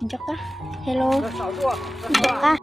Xin chào các. Hello. Xin chào các.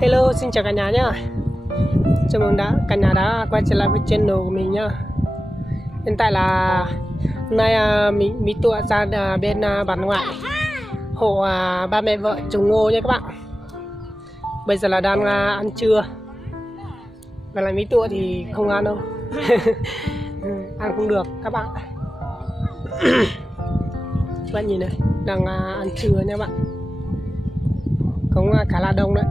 Hello, xin chào cả nhà nhá. Chào mừng cả nhà đã quay trở lại với channel của mình nhá. Hiện tại là hôm nay mình tụ ra bên bản ngoại hộ ba mẹ vợ trồng ngô nha các bạn. Bây giờ là đang ăn trưa. Và lại Mỹ tụ thì không ăn đâu. Ăn không được các bạn. Các bạn nhìn này, đang ăn trưa nha các bạn. Cũng khá là đông đấy.